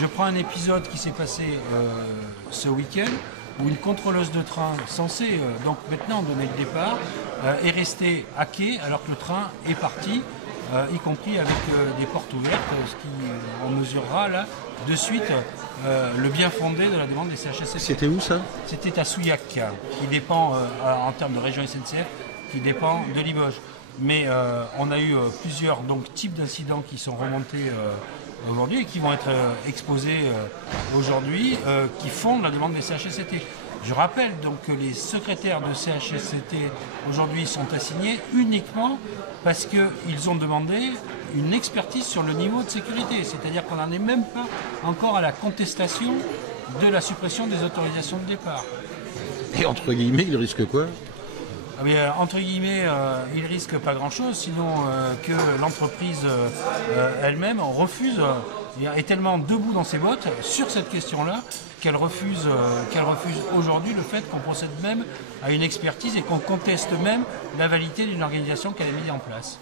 Je prends un épisode qui s'est passé ce week-end où une contrôleuse de train censée donc maintenant donner le départ est restée à quai alors que le train est parti, y compris avec des portes ouvertes, ce qui on mesurera là de suite le bien fondé de la demande des CHSCT. C'était où ça? C'était à Souillac, qui dépend en termes de région SNCF, qui dépend de Limoges. Mais on a eu plusieurs types d'incidents qui sont remontés aujourd'hui et qui vont être exposés aujourd'hui, qui fondent la demande des CHSCT. Je rappelle donc que les secrétaires de CHSCT aujourd'hui sont assignés uniquement parce qu'ils ont demandé une expertise sur le niveau de sécurité. C'est-à-dire qu'on n'en est même pas encore à la contestation de la suppression des autorisations de départ. Et entre guillemets, il risque quoi? Entre guillemets, il risque pas grand-chose, sinon que l'entreprise elle-même refuse, est tellement debout dans ses bottes sur cette question-là qu'elle refuse aujourd'hui le fait qu'on procède même à une expertise et qu'on conteste même la validité d'une organisation qu'elle a mise en place.